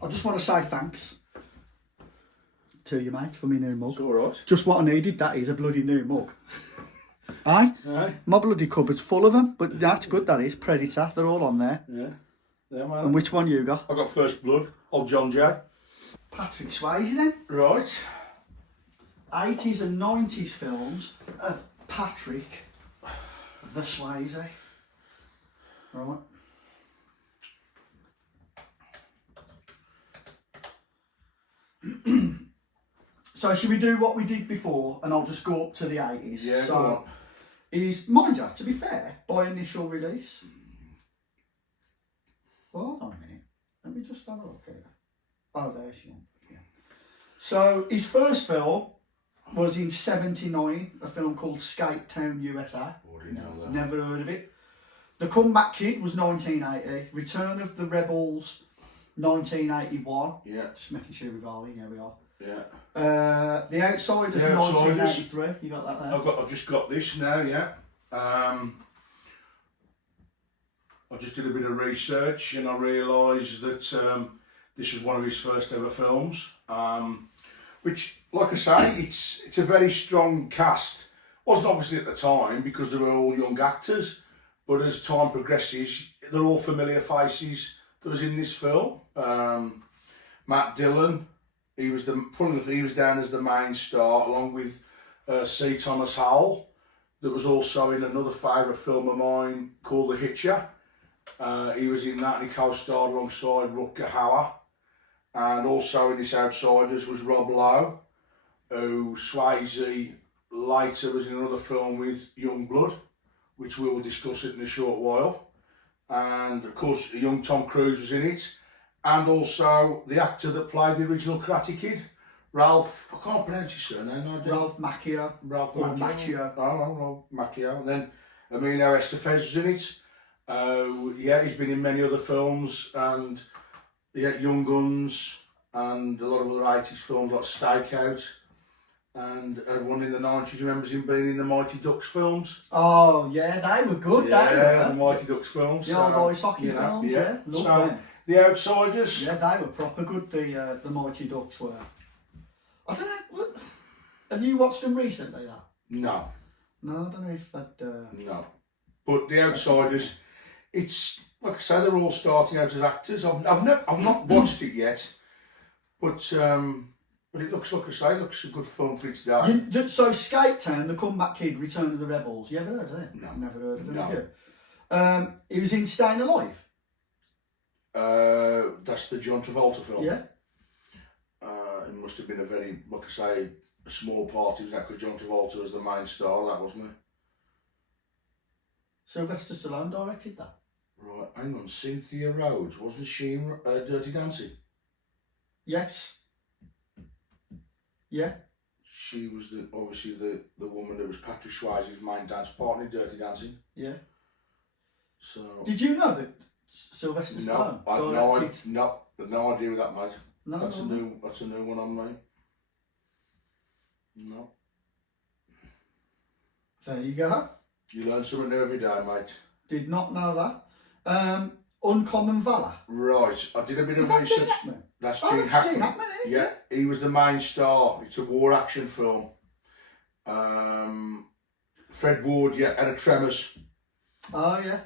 I just want to say thanks to you, mate, for me new mug. It's all right. Just what I needed, that is, a bloody new mug. Aye? Aye. My bloody cupboard's full of them, but that's good, that is. Predator, they're all on there. Yeah. Yeah, man. And which one you got? I got First Blood, old John J. Patrick Swayze then. Right. 80s and 90s films of Patrick the Swayze. Right. So should we do what we did before and I'll just go up to the 80s? Yeah, so go on. is, mind you, to be fair, by initial release. Well, hold on a minute. Let me just have a look here. Oh, there's one. Yeah. So his first film was in '79, a film called Skate Town, USA. Already know that. Never heard of it. The Comeback Kid was 1980. Return of the Rebels, 1981. Yeah. Just making sure we're rolling. Yeah, we are. Yeah. The Outsiders, The Outsiders. 1983. You got that there? I've just got this now. Yeah. I just did a bit of research and I realised that this was one of his first ever films. Which, like I say, it's a very strong cast. Wasn't obviously at the time because they were all young actors, but as time progresses, they're all familiar faces that was in this film. Matt Dillon, he was down as the main star, along with C. Thomas Howell, that was also in another favourite film of mine called The Hitcher. He was in that and he co-starred alongside Rutger Hauer. And also in this Outsiders was Rob Lowe, who Swayze later was in another film with Youngblood, which we will discuss it in a short while. And of course, young Tom Cruise was in it. And also the actor that played the original Karate Kid, Ralph, I can't pronounce his surname, no, Ralph Macchio. Ralph Or Macchio. Macchio. Oh, Macchio. And then Emilio Estevez was in it. Yeah, he's been in many other films, and yeah, Young Guns, and a lot of other 80s films like Stakeout. And everyone in the 90s remembers him being in the Mighty Ducks films. Oh, yeah, they were good, Yeah, they were. the Mighty Ducks films. The old ice hockey films, yeah. Love So, them. The Outsiders. Yeah, they were proper good, the Mighty Ducks were. I don't know, have you watched them recently, that? No, No, I don't know if that... no. But The Outsiders, it's, like I say, they're all starting out as actors. I've not watched it yet, but it looks, like I say, it looks a good film for its day. So Skate Town, The Comeback Kid, Return of the Rebels, you ever heard of it? No. Never heard of it, No. have you? He was in Staying Alive. That's the John Travolta film. Yeah. It must have been a very, like I say, a small part of that because John Travolta was the main star, that wasn't it? Sylvester Stallone directed that. Right, hang on, Cynthia Rhodes, wasn't she in Dirty Dancing? Yes. Yeah. She was obviously the woman that was Patrick Swayze's main dance partner in Dirty Dancing. Yeah. So. Did you know that Sylvester No, Stallone I had directed? no idea with that, mate. No, That's no. a new one on me. No. There you go. You learn something new every day, mate. Did not know that. Uncommon Valor. Right, I did a bit Is of that research. Gene Hackman? That's Oh, Gene that's Hackman. Gene Hackman, isn't it? Yeah, he was the main star. It's a war action film. Fred Ward, yeah, had a Tremors. Oh, yeah.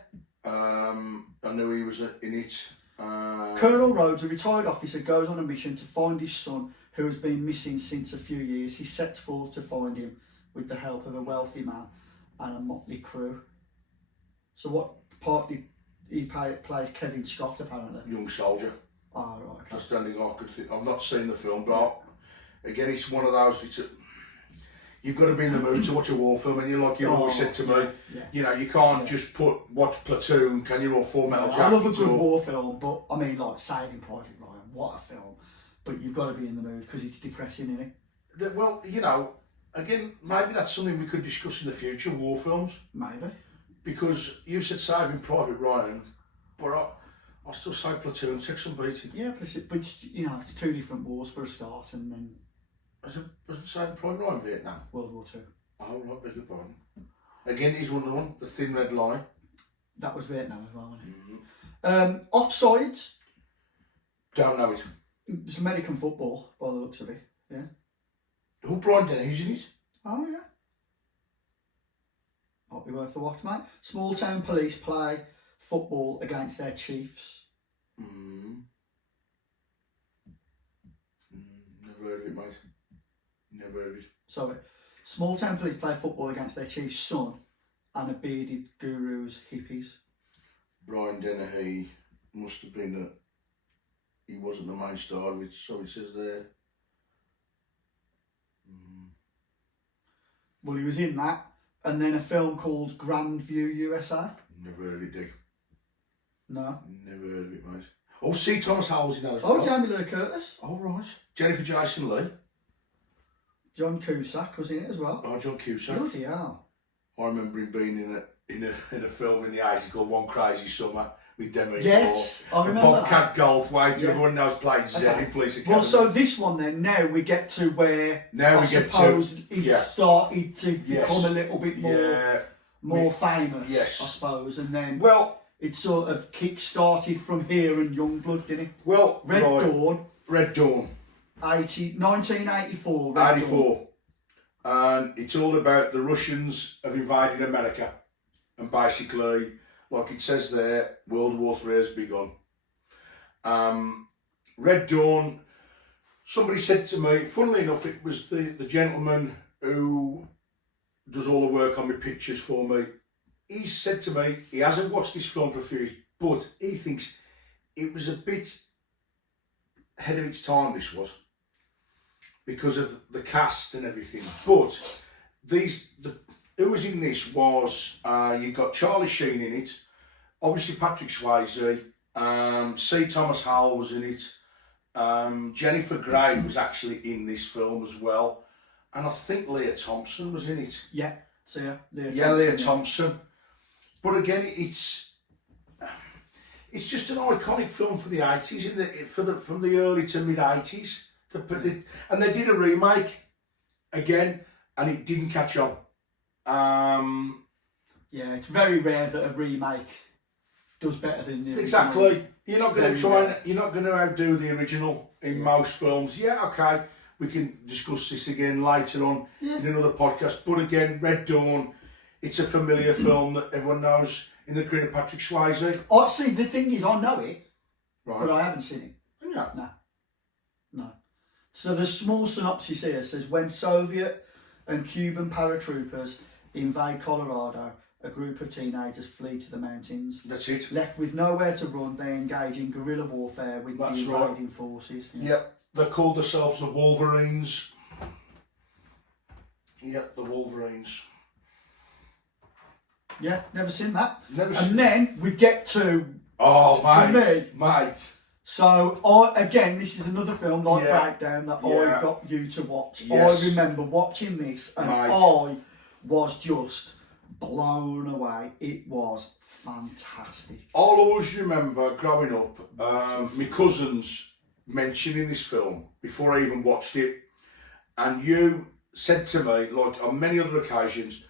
I knew he was in it. Colonel Rhodes, a retired officer, goes on a mission to find his son, who has been missing since a few years. He sets forth to find him with the help of a wealthy man and a motley crew. So what part did he plays Kevin Scott, apparently? Young soldier. Oh, right, okay. That's the only thing I could think. I've not seen the film, but again, it's one of those. You've got to be in the mood to watch a war film, and you've always said to me, you know, you can't just watch Platoon, can you, or Full Metal Jacket? I love a good war film, but I mean, like Saving Private Ryan, what a film! But you've got to be in the mood because it's depressing, isn't it? Well, you know, again, maybe that's something we could discuss in the future, war films. Maybe. Because you said Saving Private Ryan, but I'll still say Platoon, take some beating. Yeah, but it's, you know, it's two different wars for a start, and then Wasn't Saving Private Ryan Vietnam? World War Two. Oh, right, beg your pardon. Again, he's one, the Thin Red Line. That was Vietnam as well, wasn't it? Offsides. Don't know it. It's American football, by the looks of it. Yeah. Who Brian Dennehy's in it? Oh, yeah. Might be worth a watch, mate. Small town police play football against their chiefs. Never heard of it, mate. Never heard of it. Sorry. Small town police play football against their chief's son and a bearded guru's hippies. Brian Dennehy must have been he wasn't the main star of it, so it says there. Well, he was in that, and then a film called Grandview USA. Never heard of it, Dick. No. Never heard of it, mate. Oh, C. Thomas Howell was in that as well. Oh, Jamie Lee Curtis. Oh, right. Jennifer Jason Leigh. John Cusack was in it as well. Oh, John Cusack. Bloody hell. I remember him being in a film in the 80s called One Crazy Summer with Demi Moore. Yes, I remember Bobcat Goldthwait, Yeah. everyone knows played Zed in Police Academy. Well, so this one then, now we get to where I suppose it started to become a little bit more famous, Yes. I suppose, and then Well, it sort of kick-started from here and Youngblood, didn't it? well, Red Dawn, Red Dawn. 1984. Red 84. Dawn. And it's all about the Russians have invaded America. And basically, like it says there, World War III has begun. Red Dawn, somebody said to me, funnily enough, it was the gentleman who does all the work on my pictures for me. He said to me, he hasn't watched this film for a few years, but he thinks it was a bit ahead of its time, this was, because of the cast and everything. But who was in this was, you got Charlie Sheen in it, obviously Patrick Swayze, C. Thomas Howell was in it, Jennifer Grey was actually in this film as well, and I think Leah Thompson was in it. Yeah, so Leah Thompson. But again, it's just an iconic film for the 80s, from the early to mid 80s. And they did a remake again, and it didn't catch on. Yeah, it's very rare that a remake does better than the original. Exactly. You're not going to you're not going to outdo the original in most films. Yeah, okay. We can discuss this again later on in another podcast. But again, Red Dawn, it's a familiar film that everyone knows in the career of Patrick Swayze. Oh, see, the thing is, I know it, Right. but I haven't seen it. Yeah. No. So the small synopsis here says, when Soviet and Cuban paratroopers invade Colorado, a group of teenagers flee to the mountains. That's it. Left with nowhere to run, they engage in guerrilla warfare with the invading forces. Yep, they called themselves the Wolverines. Yep, the Wolverines. Yeah, never seen that. And then we get to... Oh, mate. So, again, this is another film like Breakdown that I got you to watch. Yes. I remember watching this and I was just blown away. It was fantastic. I'll always remember growing up, my cousins mentioning this film before I even watched it. And you said to me, like on many other occasions,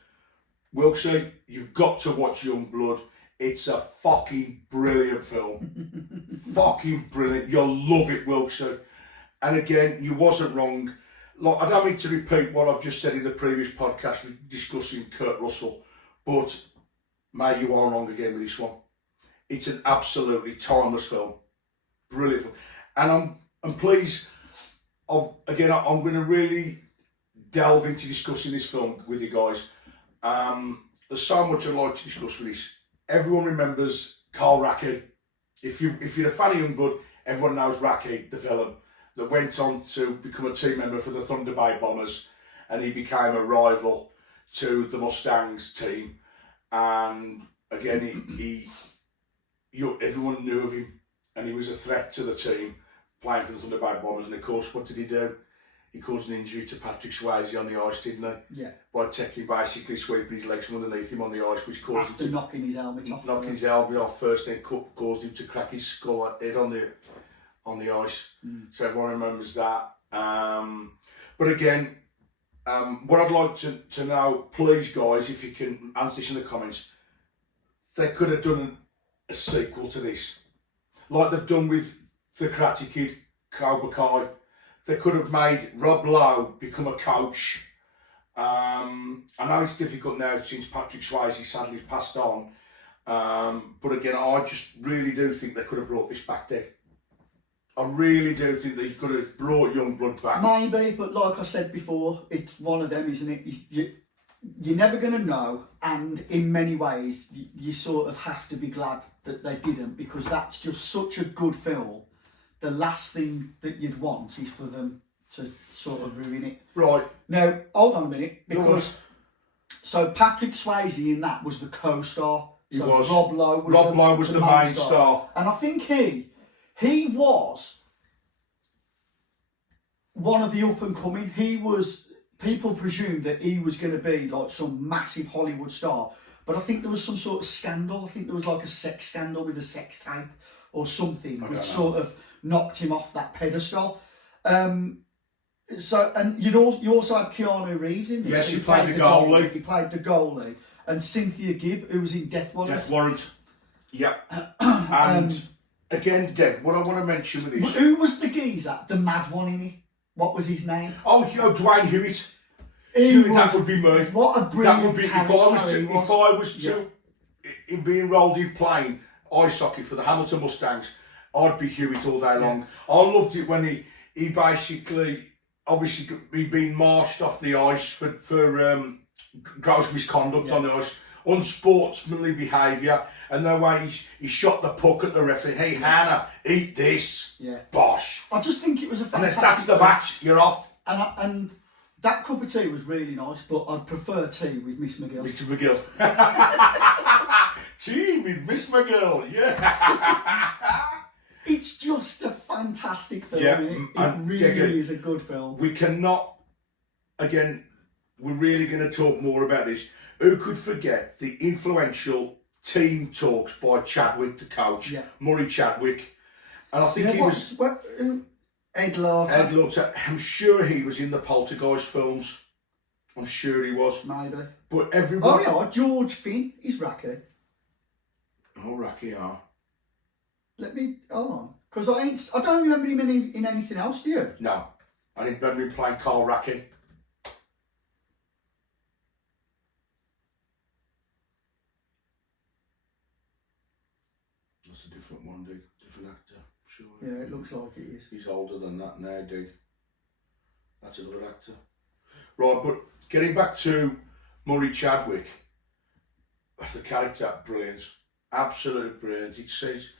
Wilkesy, you've got to watch Youngblood. It's a fucking brilliant film. Fucking brilliant. You'll love it, Wilkesy. And again, you wasn't wrong. Like, I don't mean to repeat what I've just said in the previous podcast discussing Kurt Russell, but mate, you are wrong again with this one. It's an absolutely timeless film. Brilliant film. And I'm pleased, I'm going to really delve into discussing this film with you guys. There's so much I'd like to discuss with this. Everyone remembers Carl Rackey. If you're a fan of Youngblood, everyone knows Rackey, the villain, that went on to become a team member for the Thunder Bay Bombers, and he became a rival to the Mustangs team. And again, everyone knew of him, and he was a threat to the team, playing for the Thunder Bay Bombers. And of course, what did he do? He caused an injury to Patrick Swayze on the ice, didn't he? Yeah. By basically sweeping his legs from underneath him on the ice, which caused him to knocking his helmet off. Knocking his helmet off first, then caused him to crack his skull head on the ice. So everyone remembers that. But again, what I'd like to know, please guys, if you can answer this in the comments, they could have done a sequel to this, like they've done with The Karate Kid. Cobra Kai. They could have made Rob Lowe become a coach. I know it's difficult now since Patrick Swayze sadly passed on. But again, I just really do think they could have brought this back then. I really do think they could have brought Youngblood back. Maybe, but like I said before, it's one of them, isn't it? You're never going to know, and in many ways, you sort of have to be glad that they didn't, because that's just such a good film. The last thing that you'd want is for them to sort of ruin it. Right. Now, hold on a minute, because so Patrick Swayze in that was the co-star. He so was. Rob Lowe was the main star. And I think he was one of the up and coming. People presumed that he was going to be like some massive Hollywood star, but I think there was some sort of scandal. I think there was like a sex scandal with a sex tape or something, which sort of knocked him off that pedestal. So, and you also had Keanu Reeves in this. Yes, he played the goalie. He played the goalie, and Cynthia Gibb, who was in Death Warrant. Death Warrant. Yep. And again, Deb, what I want to mention with this. Who was the geezer, the mad one in it? What was his name? Oh, Dwayne Hewitt. That would be me. What a brilliant That would be if I was to be enrolled in playing ice hockey for the Hamilton Mustangs, I'd be Hewitt all day long. I loved it when he basically, obviously, he'd been marched off the ice for gross misconduct on the ice, unsportsmanly behaviour, and the way he shot the puck at the referee. Hey, Hannah, eat this. Yeah. Bosh. I just think it was a fantastic. And if that's the match, you're off. And that cup of tea was really nice, but I'd prefer tea with Miss McGill. Mr. McGill. Tea with Miss McGill, yeah. It's just a fantastic film. Yeah, it really is a good film. We cannot, again, we're really going to talk more about this. Who could forget the influential team talks by Chadwick, the coach, Murray Chadwick, and I think he was Ed Lauter. Ed Lauter. I'm sure he was in the Poltergeist films. I'm sure he was. Maybe. But everybody. Oh yeah, George Finn is Racky. Oh, Racky, yeah. Let me hold on, because I don't remember him in anything else. Do you? No, I didn't remember him playing Carl Racky. That's a different one, Dig. Different actor, sure. Yeah, it looks like it is. He's older than that now, Dig. That's another actor. Right, but getting back to Murray Chadwick, the character, brilliant. Absolutely brilliant. It says,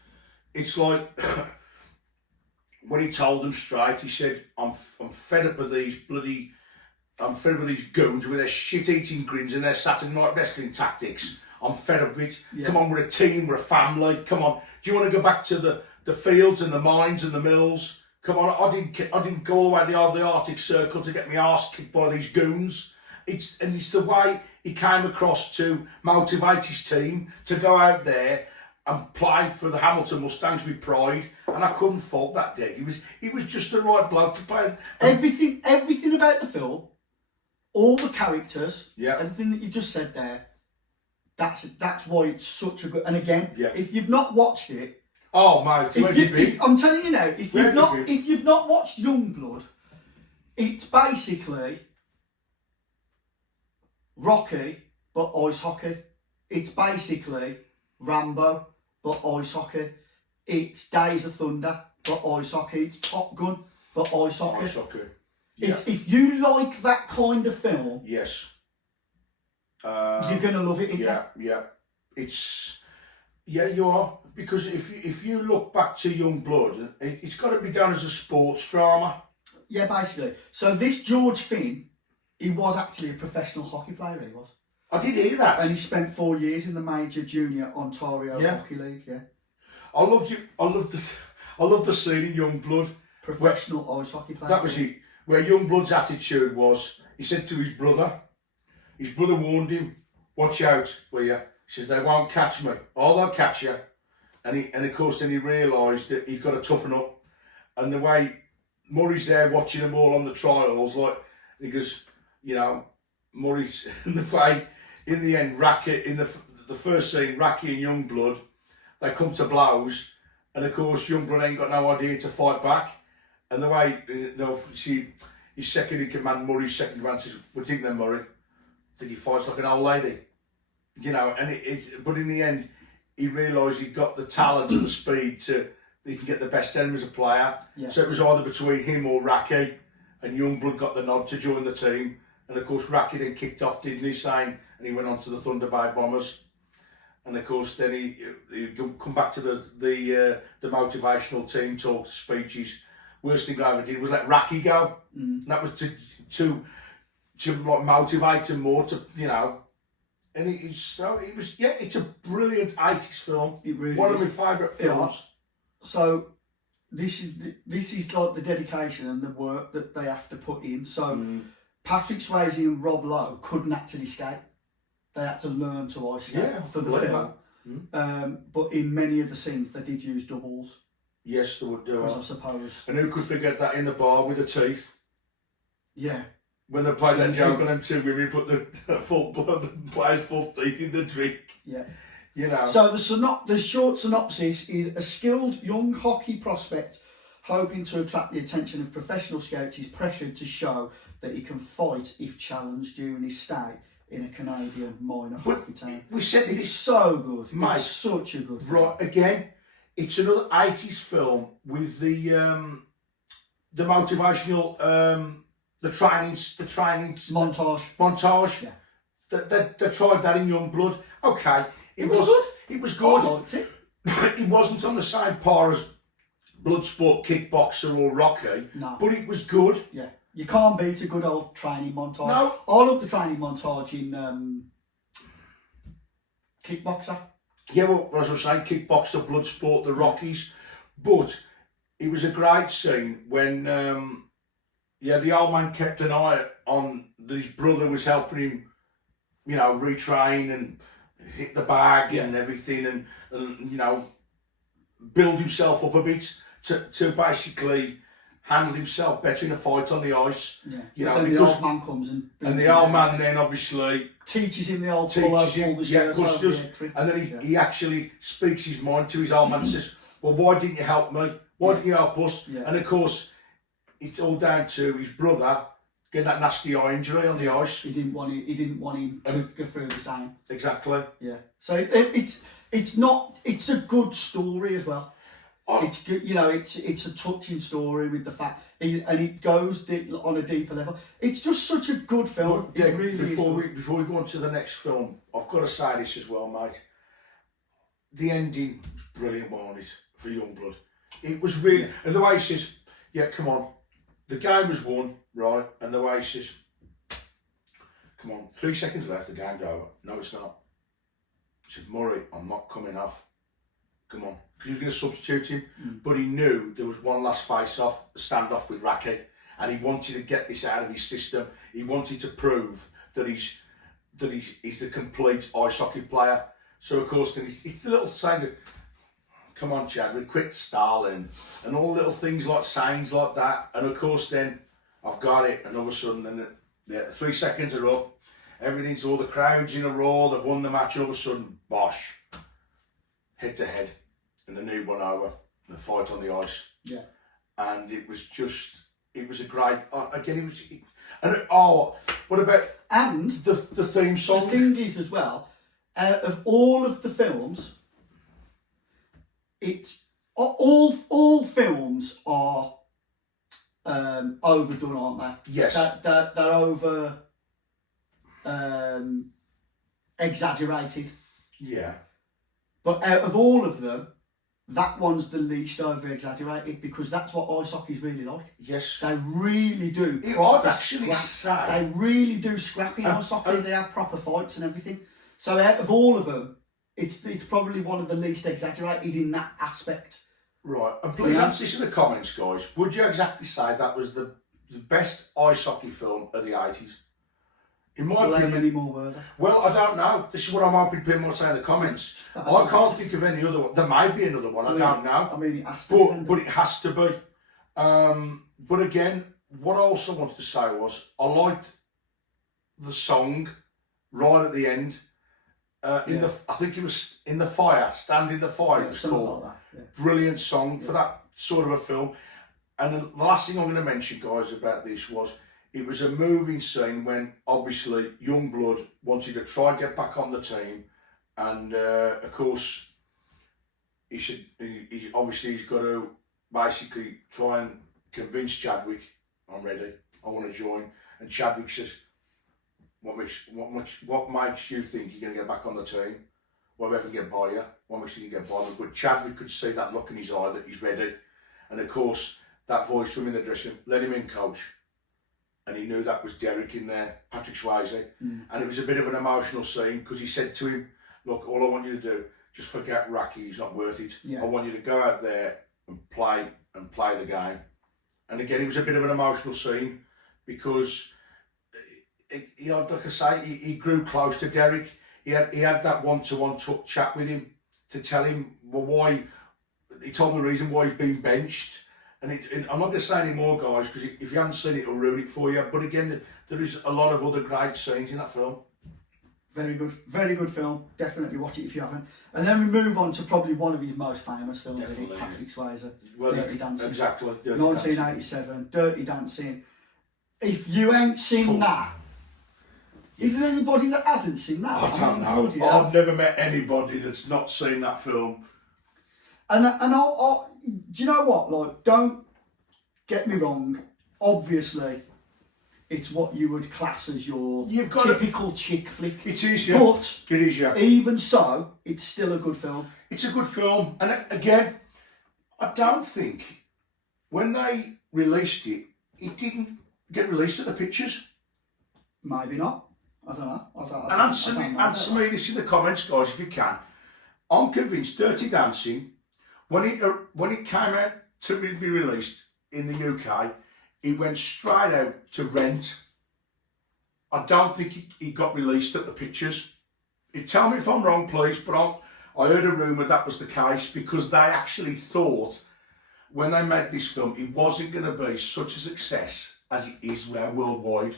it's like, when he told them straight, he said, I'm fed up of these I'm fed up of these goons with their shit-eating grins and their Saturday night wrestling tactics. I'm fed up of it. Yeah. Come on, we're a team, we're a family. Come on. Do you want to go back to the fields and the mines and the mills? Come on, I didn't go all the way to the Arctic Circle to get my arse kicked by these goons. It's the way he came across to motivate his team to go out there and play for the Hamilton Mustangs with pride, and I couldn't fault that day. He was just the right bloke to play. Everything about the film, all the characters, yeah, everything that you just said there. That's why it's such a good. And again, yeah. If you've not watched it, oh mate, I'm telling you now, if you've not watched Youngblood, it's basically Rocky but ice hockey. It's basically Rambo but ice hockey. It's Days of Thunder but ice hockey. It's Top Gun but ice hockey. Ice hockey. Yeah. If you like that kind of film, yes. You're gonna love it. Yeah. You are, because if you look back to Youngblood, it's got to be done as a sports drama. Yeah, basically. So this George Finn, he was actually a professional hockey player. He was. I did hear that. And he spent 4 years in the major junior Ontario Hockey League. Yeah. I loved the scene in Youngblood. Professional ice hockey player. That was it. Where Youngblood's attitude was, he said to his brother warned him, watch out, will you? He says, they won't catch me. Oh, they'll catch you. And of course then he realised that he'd got to toughen up. And the way Murray's there watching them all on the trials, like, he goes, you know, Murray's, in the way, in the end, Racky, in the first scene, Racky and Youngblood, they come to blows. And of course, Youngblood ain't got no idea to fight back. And the way, see, his second in command, Murray's second in command, says, "What do you think then, Murray?" I think he fights like an old lady. And but in the end, he realised he got the talent and the speed to, he can get the best end as a player. Yeah. So it was either between him or Raki, and Youngblood got the nod to join the team. And of course, Raki then kicked off, didn't he, and he went on to the Thunder Bay Bombers. And of course, then he come back to the motivational team talk, speeches. Worst thing I ever did was let Raki go. And that was to like motivate him more to, And it's a brilliant 80s film. It really One is. of my favourite films. So this is like the dedication and the work that they have to put in. So Patrick Swayze and Rob Lowe couldn't actually skate. They had to learn to ice skate for the film. But in many of the scenes, they did use doubles. Yes, they would do. Because I suppose. And who could forget that in the bar with the teeth? Yeah. When they played that joke on them two women, put the players' full teeth in the drink. Yeah. So the short synopsis is: a skilled young hockey prospect hoping to attract the attention of professional scouts is pressured to show that he can fight if challenged during his stay in a Canadian minor hockey team. We said it's so good. Mate, it's such a good film. Right, again, it's another 80s film with the motivational, the training montage. Yeah. They tried that in Youngblood. Okay, it was good. It was good. I liked it. It wasn't on the same par as Bloodsport, Kickboxer or Rocky. No. But it was good. Yeah. You can't beat a good old training montage. No. I love the training montage in Kickboxer. Yeah, well, as I was saying, Kickboxer, Bloodsport, the Rockies. But it was a great scene when, the old man kept an eye on his brother was helping him, retrain and hit the bag and everything and build himself up a bit to basically handle himself better in a fight on the ice. Yeah. And because the old man comes and the old man then obviously teaches him the old pull the shirt over the trick. And then he actually speaks his mind to his old man and says, "Well, why didn't you help me? Why didn't you help us?" Yeah. And of course, it's all down to his brother getting that nasty eye injury on the ice. He didn't want him to go through the same. Exactly. Yeah. So it's a good story as well. It's good, it's a touching story with the fact, and it goes on a deeper level. It's just such a good film. But, it really before we go on to the next film, I've got to say this as well, mate. The ending was brilliant, wasn't it, for Youngblood? It was really, and the way he says, "Yeah, come on, the game was won, right?" And the way he says, "Come on, 3 seconds left, the game's over." "No, it's not." He said, "Murray, I'm not coming off. Come on." Because he was going to substitute him, but he knew there was one last face-off, standoff with Raki, and he wanted to get this out of his system. He wanted to prove that he's the complete ice hockey player. So of course, then it's the little saying, "Come on, Chad, quit stalling," and all little things like sayings like that. And of course, then I've got it, and all of a sudden, and the 3 seconds are up. Everything's all the crowds in a roar. They've won the match. All of a sudden, bosh, head to head. And the new one over, the fight on the ice. Yeah. And it was a great, what about and the theme song? The thing is as well, out of all of the films, all films are overdone, aren't they? Yes. They're over exaggerated. Yeah. But out of all of them, that one's the least over-exaggerated because that's what ice hockey's really like. Yes. They really do. I'd actually say... They really do scrap in ice hockey. They have proper fights and everything. So out of all of them, it's probably one of the least exaggerated in that aspect. Right. And please answer this in the comments, guys. Would you exactly say that was the best ice hockey film of the 80s? In my opinion, how many more were there? Well, I don't know. This is what I'm hoping people might say in the comments. I can't think of any other one. There might be another one. I don't know. I mean, it has to be. But it has to be. But again, what I also wanted to say was I liked the song right at the end. I think it was In the Fire. Stand in the Fire. It was called. Like that, yeah. Brilliant song for that sort of a film. And the last thing I'm going to mention, guys, about this was it was a moving scene when obviously Youngblood wanted to try and get back on the team, and of course he obviously he's got to basically try and convince Chadwick, I'm ready, I want to join. And Chadwick says, what makes you think you're going to get back on the team? What if we can get by you? What makes you get by me? But Chadwick could see that look in his eye that he's ready. And of course, that voice from in the dressing room, let him in, coach. And he knew that was Derek in there, Patrick Swayze. And it was a bit of an emotional scene because he said to him, look, all I want you to do, just forget Rocky, he's not worth it. I want you to go out there and play the game. And again, it was a bit of an emotional scene because, like I say, he grew close to Derek. He had that one-to-one chat with him to tell him why. He told him the reason why he's been benched. And I'm not going to say any more, guys, because if you haven't seen it, it'll ruin it for you. But again, there is a lot of other great scenes in that film. Very good film. Definitely watch it if you haven't. And then we move on to probably one of his most famous films, Patrick Swayze, Dirty Dancing. Exactly. 1987, Dirty Dancing. If you ain't seen that, is there anybody that hasn't seen that? I don't know. I've never met anybody that's not seen that film. And I'll do you know what? Like, don't get me wrong. Obviously, it's what you would class as your typical chick flick. It is, yeah. But it is, yeah. Even so, it's still a good film. It's a good film, and again, I don't think when they released it, it didn't get released at the pictures. Maybe not. I don't know. And answer me this in the comments, guys, if you can. I'm convinced Dirty Dancing, when it came out to be released in the UK, it went straight out to rent. I don't think it got released at the pictures. Tell me if I'm wrong, please, but I heard a rumour that was the case because they actually thought when they made this film, it wasn't going to be such a success as it is now worldwide.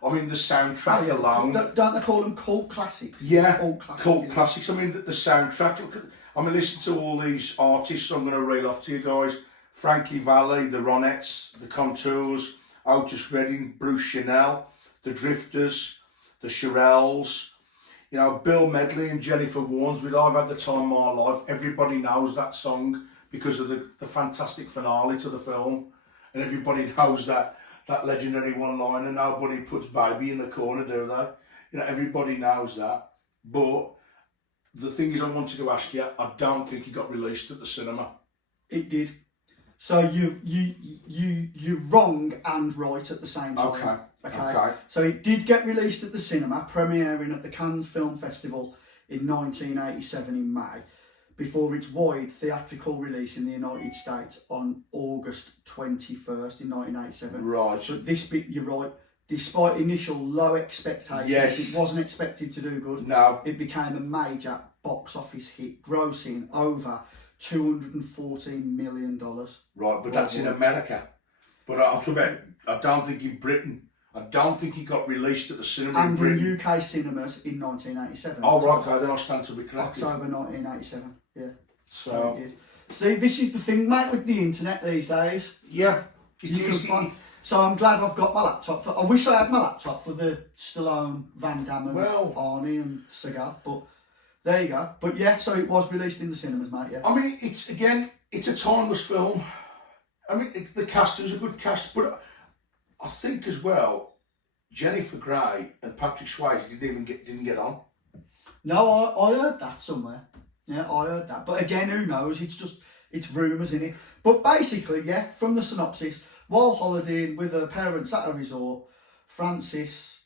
I mean, the soundtrack alone. Don't they call them cult classics? Yeah, cult classics. I mean, the soundtrack. I mean, listen to all these artists I'm going to read off to you guys. Frankie Valli, the Ronettes, the Contours, Otis Redding, Bruce Chanel, the Drifters, the Shirelles, you know, Bill Medley and Jennifer Warnes with I've Had the Time of My Life. Everybody knows that song because of the fantastic finale to the film. And everybody knows that legendary one-liner, nobody puts baby in the corner, do they? You know, everybody knows that. But the thing is, I wanted to ask you, I don't think it got released at the cinema. It did. So you're wrong and right at the same time. Okay. So it did get released at the cinema, premiering at the Cannes Film Festival in 1987 in May, before its wide theatrical release in the United States on August 21st in 1987. Right. But this bit, you're right. Despite initial low expectations, it wasn't expected to do good. No. It became a major box office hit, grossing over $214 million. Right, but that's in America. But I'm talking about, I don't think in Britain. I don't think it got released at the cinema in Britain. And in UK cinemas in 1987. Oh, right, okay, then I stand to be corrected. October 1987, yeah. So it did. See, this is the thing, mate, with the internet these days. Yeah. So I'm glad I've got my laptop. I wish I had my laptop for the Stallone, Van Damme and Arnie and Seagal, but there you go. But yeah, so it was released in the cinemas, mate, yeah. I mean, it's a timeless film. I mean, the cast was a good cast, but I think as well, Jennifer Grey and Patrick Swayze didn't get on. No, I heard that somewhere. Yeah, I heard that. But again, who knows? It's rumours, innit? But basically, yeah, from the synopsis, while holidaying with her parents at a resort, Francis,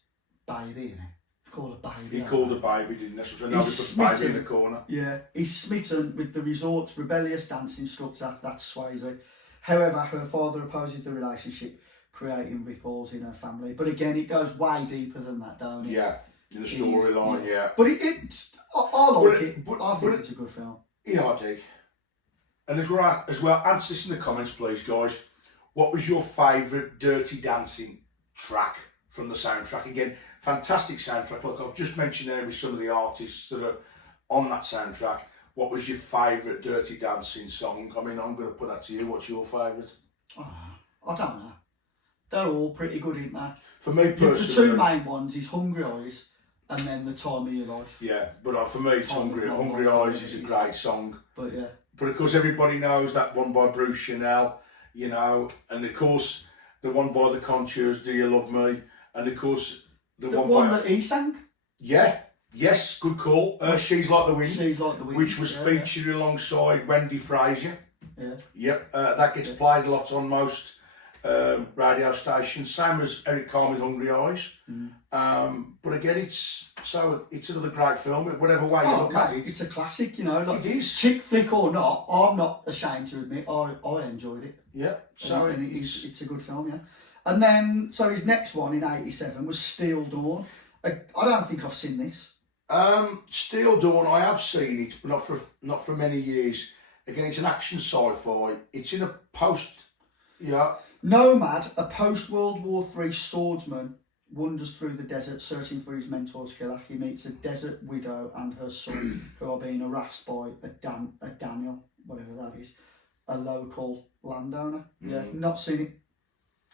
baby, innit? Called a baby. He called her baby, didn't he? So now he put baby in the corner. Yeah, he's smitten with the resort's rebellious dance instructor, that's Swayze. However, her father opposes the relationship, creating ripples in her family. But again, it goes way deeper than that, don't it? Yeah, in the storyline, yeah. But I like it. I think it's a good film. Yeah, I dig. And as well, answer this in the comments, please, guys. What was your favourite Dirty Dancing track from the soundtrack? Again, fantastic soundtrack. Look, I've just mentioned there with some of the artists that are on that soundtrack. What was your favourite Dirty Dancing song? I mean, I'm going to put that to you. What's your favourite? I don't know. They're all pretty good, aren't they? For me The personally, two main ones is Hungry Eyes and then The Time of Your Life. yeah, but for me, it's Time of My Hungry Life, Eyes is a it is. great song. But yeah. But of course, everybody knows that one by Bruce Chanel, you know, and of course, the one by the Contours, Do You Love Me? And of course, the one by... that he sang? Yeah, yes, good call. She's Like the Wind. She's Like the Wind. Which was featured alongside Wendy Frazier. Yeah. Yep, that gets played a lot on most radio stations. Same as Eric Carmen's Hungry Eyes. But again, it's another great film. Whatever way you look at it, it's a classic. You know, like it is. Chick flick or not, I'm not ashamed to admit I enjoyed it. Yeah. So and it's a good film. Yeah. And then so his next one in '87 was Steel Dawn. I don't think I've seen this. Steel Dawn, I have seen it, but not for many years. Again, it's an action sci-fi. It's in a post, Nomad, a post-World War III swordsman, wanders through the desert searching for his mentor's killer. He meets a desert widow and her son, who are being harassed by a Daniel, whatever that is, a local landowner. Yeah, not seen it.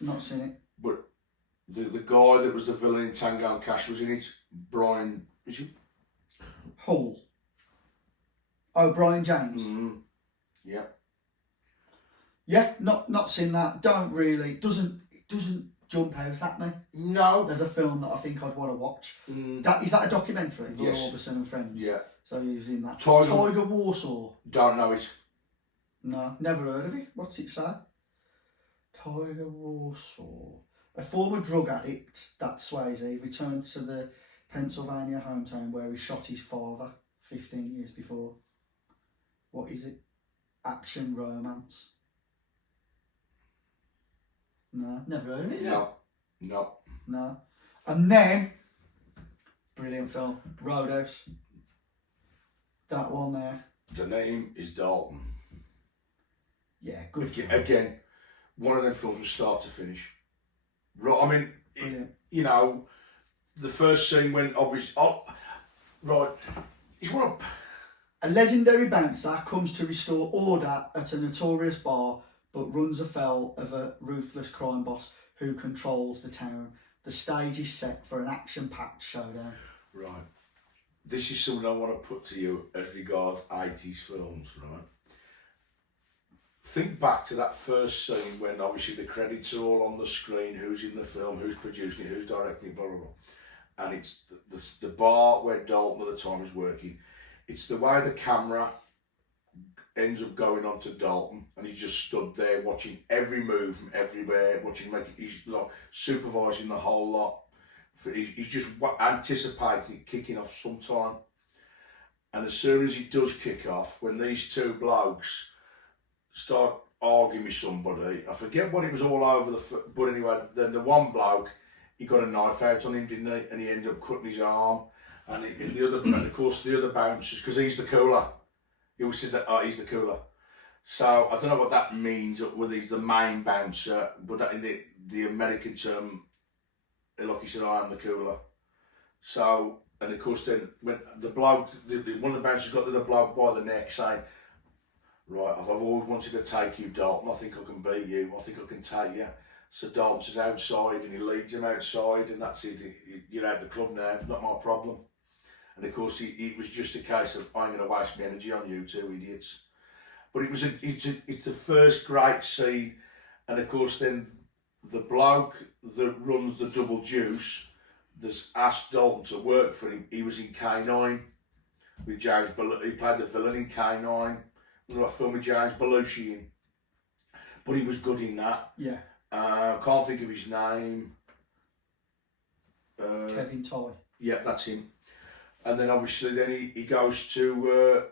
Not seen it. But the guy that was the villain in Tango and Cash was in it. Brian, is he? Hall. Oh, Brian James. Yeah. Yeah, not seen that. Don't really. It doesn't jump out at me. No. There's a film that I think I'd want to watch. Is that a documentary? Yes. Orbison and Friends. Yeah. So he was in that. Tiger Warsaw. Don't know it. No, never heard of it. What's it say? Tiger Warsaw. A former drug addict, that's Swayze, returned to the Pennsylvania hometown where he shot his father 15 years before. What is it? Action romance. No, never heard of it. No. And then, brilliant film, Roadhouse. That one there. The name is Dalton. Yeah, good film. Again, one of them films from start to finish. Right, I mean, the first scene when obviously, he's one of... A legendary bouncer comes to restore order at a notorious bar, but runs afoul of a ruthless crime boss who controls the town. The stage is set for an action-packed showdown. Right. This is something I want to put to you as regards 80s films, right? Think back to that first scene when obviously the credits are all on the screen, who's in the film, who's producing it, who's directing it, blah, blah, blah. And it's the bar where Dalton at the time is working. It's the way the camera ends up going on to Dalton, and he's just stood there watching every move from everywhere, he's like supervising the whole lot. He's just anticipating it kicking off sometime. And as soon as it does kick off, when these two blokes start arguing with somebody, I forget what it was all over but anyway, then the one bloke, he got a knife out on him, didn't he? And he ended up cutting his arm. And of course the other bouncers, because he's the cooler. He always says that, he's the cooler. So I don't know what that means, whether he's the main bouncer, but that in the American term, like he said, I am the cooler. So, and of course then, when the bloke, one of the bouncers got the bloke by the neck saying, right, I've always wanted to take you, Dalton. I think I can beat you. I think I can take you. So Dalton says outside, and he leads him outside, and that's it. You're out of the club now. Not my problem. And of course, it was just a case of, I'm going to waste my energy on you two idiots. But it's the first great scene, and of course then the bloke that runs the Double Juice, that's asked Dalton to work for him. He was in K9 with James. He played the villain in K9. I film with James Belushi in, but he was good in that. Yeah. Can't think of his name. Kevin Toy. Yeah, that's him. And then obviously then he goes to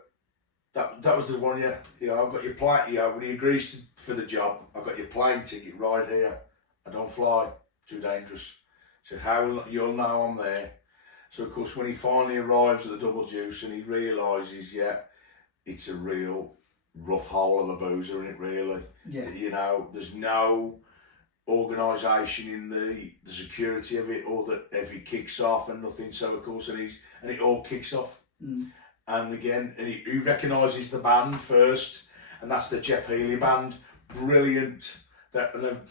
that was the one. Yeah, I've got your plane. When he agrees for the job, I've got your plane ticket right here. I don't fly, too dangerous. So how you'll know I'm there. So of course when he finally arrives at the Double Juice and he realises, it's a real rough hole of a boozer, isn't it, really? Yeah. There's no organisation in the security of it, or that if it kicks off and nothing. So of course, and it all kicks off. And again, and he recognises the band first, and that's the Jeff Healey band. Brilliant.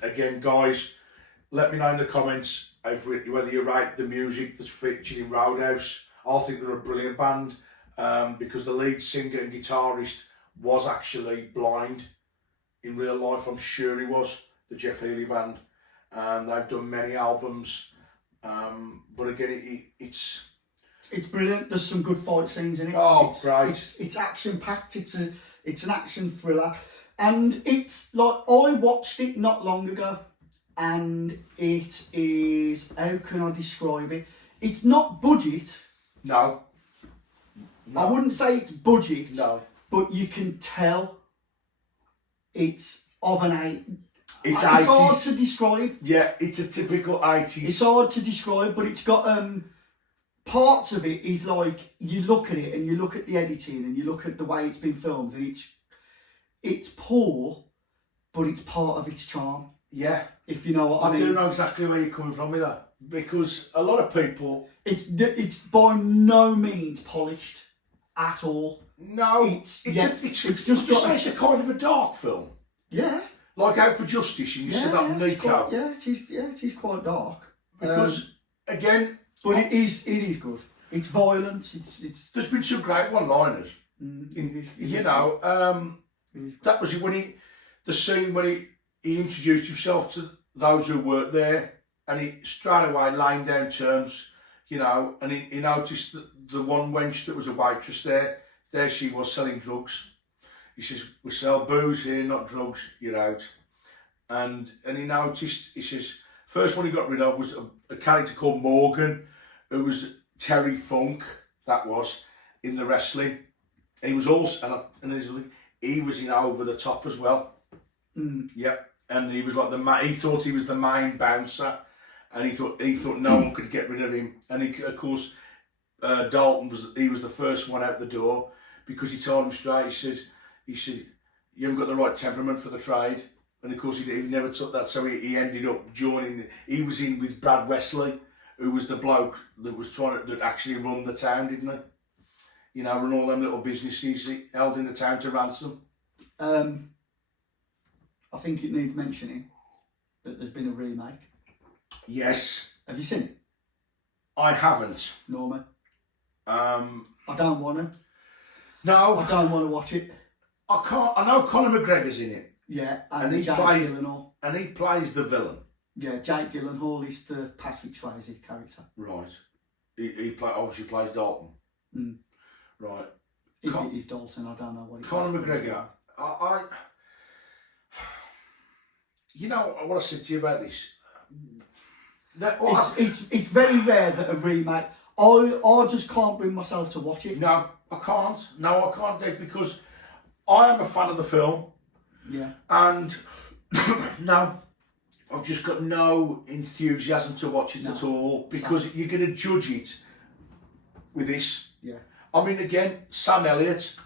Again, guys, let me know in the comments whether you rate the music that's featured in Roadhouse. I think they're a brilliant band because the lead singer and guitarist was actually blind in real life. I'm sure he was, the Jeff Healey band. And they've done many albums. But again, it's brilliant. There's some good fight scenes in it. Oh, great. It's action packed. It's an action thriller, and it's like I watched it not long ago, and it is, how can I describe it? It's not budget. No. I wouldn't say it's budget. No. But you can tell it's of an eight. It's It's 80s. hard to describe. Yeah, it's a typical 80s. It's hard to describe, but it's got parts of it is like you look at it and you look at the editing and you look at the way it's been filmed, and it's poor, but it's part of its charm. Yeah. If you know what I mean. I do know exactly where you're coming from with that, because a lot of people. It's by no means polished at all. No, it's just it's a kind of a dark film. Yeah. Like Out for Justice, and you said that Nico. It is quite dark. Because again, but it is good. It's violent. It's. There's been some great one-liners. That was the scene when he introduced himself to those who worked there, and he straight away laying down terms, and he noticed that the one wench that was a waitress there she was selling drugs. He says, "We sell booze here, not drugs, you're out." And he noticed, he says, first one he got rid of was a character called Morgan, who was Terry Funk, that was, in the wrestling. And he was also, he was in Over the Top as well. Yep. And he was like he thought he was the main bouncer, and he thought no one could get rid of him. And of course, Dalton was the first one out the door, because he told him straight. He said, "You haven't got the right temperament for the trade." And of course, he never took that, so he ended up joining. He was in with Brad Wesley, who was the bloke that actually run the town, didn't he? Run all them little businesses he held in the town to ransom. I think it needs mentioning that there's been a remake. Yes. Have you seen it? I haven't. Norman. I don't want to. No. I don't want to watch it. I can't. I know Conor McGregor's in it. Yeah, and he plays Gyllenhaal. And he plays the villain. Yeah, Jake Gyllenhaal is the Patrick Swayze character. Right. He obviously plays Dalton. Right. If it is Dalton, I don't know what. Conor McGregor. You know what I said to you about this. It's very rare that a remake. I just can't bring myself to watch it. No, I can't. No, I can't do it, because I am a fan of the film. Yeah. And no, I've just got no enthusiasm to watch it at all, because you're going to judge it with this. Yeah. I mean, again, Sam Elliott,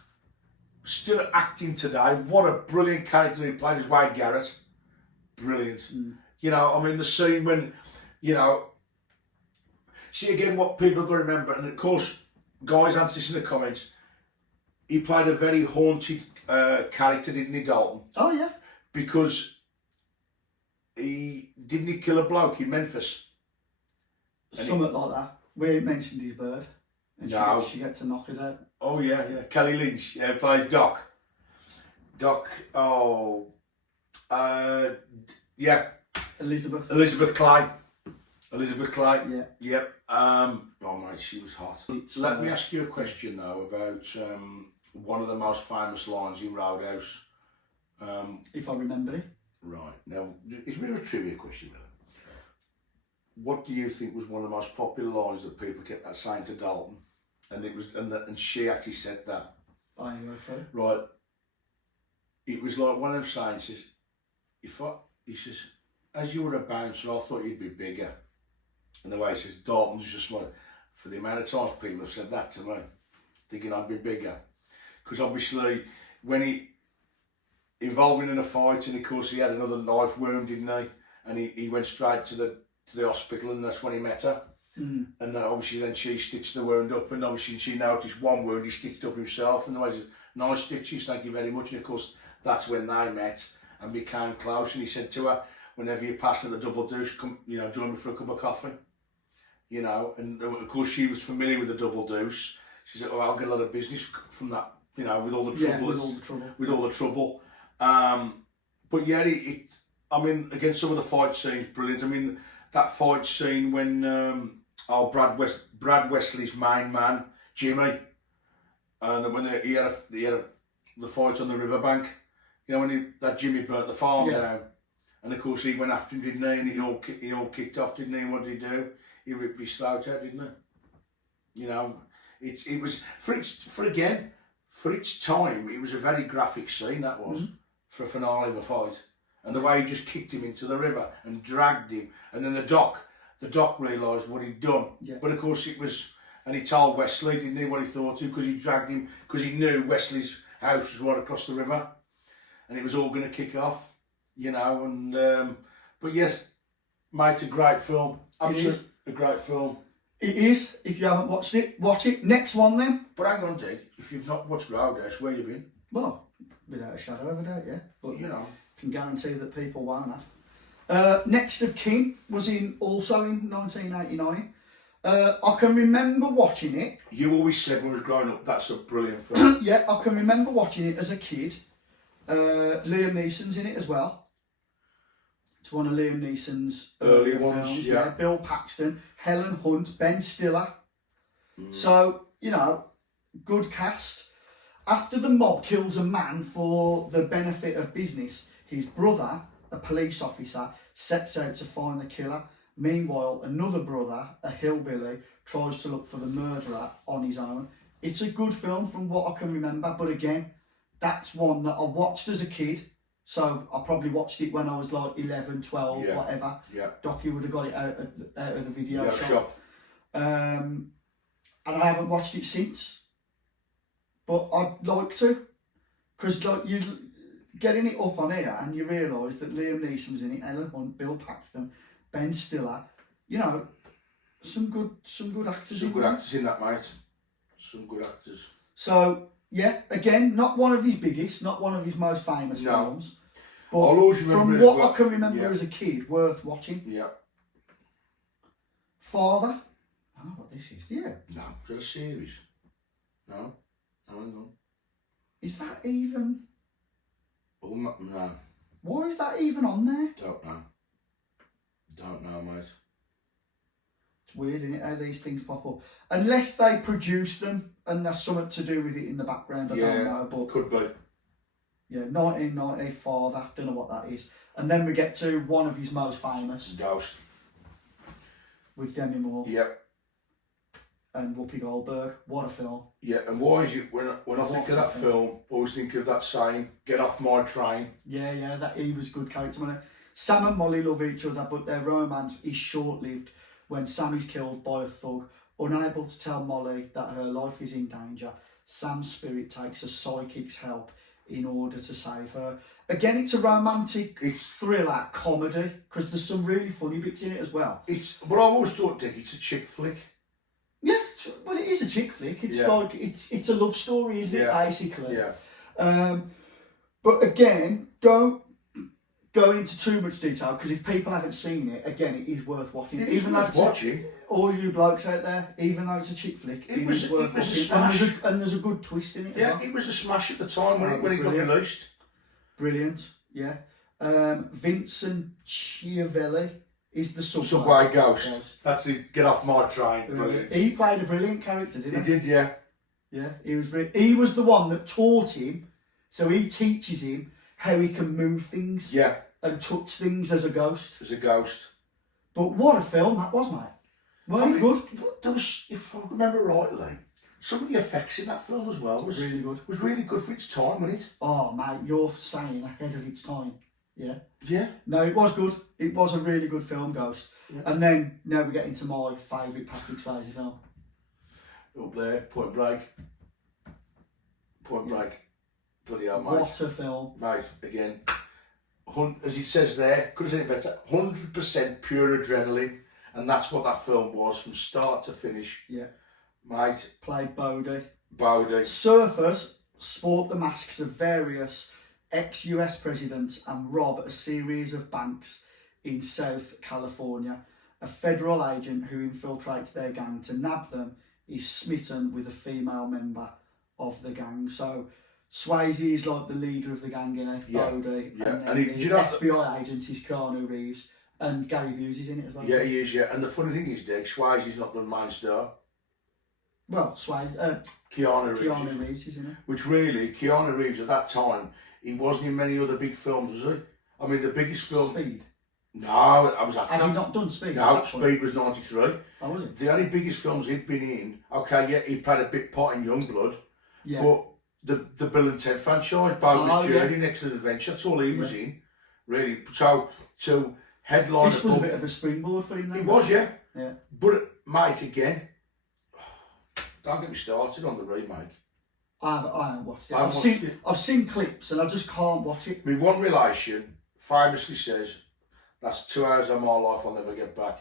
still acting today. What a brilliant character he played as Wade Garrett. Brilliant. I mean, the scene when, see again what people have got to remember, and of course, guys, answer this in the comments. He played a very haunted character, didn't he, Dalton? Oh yeah. Because he kill a bloke in Memphis. Something like that. We mentioned his bird. And no. She gets to knock us out. Oh yeah. Kelly Lynch. Yeah, plays Doc. Yeah. Elizabeth Clay. Yeah. Yep. Oh mate, she was hot. Let me ask you a question though about one of the most famous lines in Roadhouse. If I remember it. Right. Now, it's a bit of a trivia question, really. What do you think was one of the most popular lines that people kept saying to Dalton? And it was, and she actually said that. Oh, okay. Right. It was like one of them saying, he says, as you were a bouncer, I thought you'd be bigger. And the way he says, Dalton's just like, for the amount of times people have said that to me, thinking I'd be bigger. Because obviously, when he involved in a fight, and of course he had another knife wound, didn't he? And he went straight to the hospital, and that's when he met her. And then obviously then she stitched the wound up, and obviously she noticed one wound he stitched up himself, and the way he says, nice stitches, thank you very much. And of course that's when they met, and became close. And he said to her, whenever you're passing at the double deuce, come, you know, join me for a cup of coffee. You know, and of course she was familiar with the double deuce. She said, "Oh, I'll get a lot of business from that." You know, with all the trouble, with all the trouble. But yeah, I mean, again, some of the fight scenes brilliant. I mean, that fight scene when Brad Wesley's main man Jimmy, and when he had the fight on the riverbank. You know, when that Jimmy burnt the farm down, and of course he went after him, didn't he? And he all kicked off, didn't he? And what did he do? He ripped his throat out, didn't he? You know, it was for its time. It was a very graphic scene, that was, for a finale of a fight, and the way he just kicked him into the river and dragged him, and then the doc realised what he'd done. Yeah. But of course it was, and he told Wesley, didn't he, what he thought of, because he dragged him, because he knew Wesley's house was right across the river, and it was all going to kick off, you know. And but yes, mate, it's a great film. Absolutely a great film. It is. If you haven't watched it, watch it. Next one then. But hang on, Dick. If you've not watched Roadhouse, where you been? Well, without a shadow of a doubt, yeah. But you know, can guarantee that people won't have. Next of Kin was also in 1989. I can remember watching it. You always said when I was growing up, that's a brilliant film. Yeah, I can remember watching it as a kid. Liam Neeson's in it as well. It's one of Liam Neeson's early ones, films. yeah. Bill Paxton, Helen Hunt, Ben Stiller. So, you know, good cast. After the mob kills a man for the benefit of business, his brother, a police officer, sets out to find the killer. Meanwhile, another brother, a hillbilly, tries to look for the murderer on his own. It's a good film from what I can remember, but again, that's one that I watched as a kid. So I probably watched it when I was like 11, 12, whatever. Yeah. Docky would have got it out of the video shop. And I haven't watched it since. But I'd like to. Because like you getting it up on here and you realise that Liam Neeson's in it, Helen Hunt, Bill Paxton, Ben Stiller, you know, some good actors in that, mate. Some good actors. So yeah, again, not one of his biggest, not one of his most famous films, but from what I can remember as a kid, worth watching. Yeah. Father. I don't know what this is. Yeah. No, is it a series? No, hang on. Is that even? Oh no. Why is that even on there? Don't know, mate. It's weird, isn't it, how these things pop up? Unless they produce them and there's something to do with it in the background, I don't know. But could be. Yeah, 1990, Father, don't know what that is. And then we get to one of his most famous. Ghost. With Demi Moore. Yep. And Whoopi Goldberg. What a film. Yeah, and why is it, when I think of that film, I always think of that saying, get off my train. Yeah, that he was a good character, wasn't he? Sam and Molly love each other, but their romance is short-lived when Sam is killed by a thug. Unable to tell Molly that her life is in danger, Sam's spirit takes a psychic's help in order to save her. Again, it's a romantic thriller comedy, because there's some really funny bits in it as well. But I've always thought, Dick, it's a chick flick. Yeah, well, it is a chick flick. It's like, it's a love story, isn't it, basically? Yeah. But again, don't go into too much detail, because if people haven't seen it, again, it is worth watching. It is worth watching. All you blokes out there, even though it's a chick flick, it was worth watching. A smash. And there's a good twist in it. Yeah, it was a smash at the time when it got released. Brilliant, yeah. Vincent Schiavelli is the Subway Ghost. That's it. Get off my train. Brilliant. He played a brilliant character, didn't he? He did, yeah. Yeah, he was the one that taught him. So he teaches him how he can move things. Yeah. And touch things as a ghost. But what a film that was, mate. Very good. There was, if I remember rightly, some of the effects in that film as well was really good. Was really good for its time, wasn't it? Oh, mate, you're saying ahead of its time. Yeah. Yeah. No, it was good. It was a really good film, Ghost. Yeah. And then now we get into my favourite Patrick Swayze film. Up there, Point Break. Bloody hell, mate. What a film. Mate, again, as it says there, could have said it better, 100% pure adrenaline. And that's what that film was from start to finish. Yeah. Mate. Played Bodie. Bodie. Surfers sport the masks of various ex-US presidents and rob a series of banks in South California. A federal agent who infiltrates their gang to nab them is smitten with a female member of the gang. So Swayze is like the leader of the gang, you know, Bodie. Yeah. And then And the FBI agent is Keanu Reeves. And Gary Busey's in it as well. Yeah, he is, yeah. And the funny thing is, Dick, Swayze's not the main star. Well, Swayze, Keanu Reeves is in it. Which really, Keanu Reeves at that time, he wasn't in many other big films, was he? I mean, the biggest film... Speed? No, I was after... Had he not done Speed? No, Speed was 93. Oh, was it? The only biggest films he'd been in, okay, yeah, he played a big part in Youngblood, Yeah. but the Bill and Ted franchise, Bogus Journey, Next Adventure, that's all he was in, really. So, to headline... This was a bit of a springboard for him then. It was, yeah. Yeah. But, mate, again, don't get me started on the remake. I haven't watched it. I've seen clips and I just can't watch it. My one relation famously says, that's 2 hours of my life I'll never get back.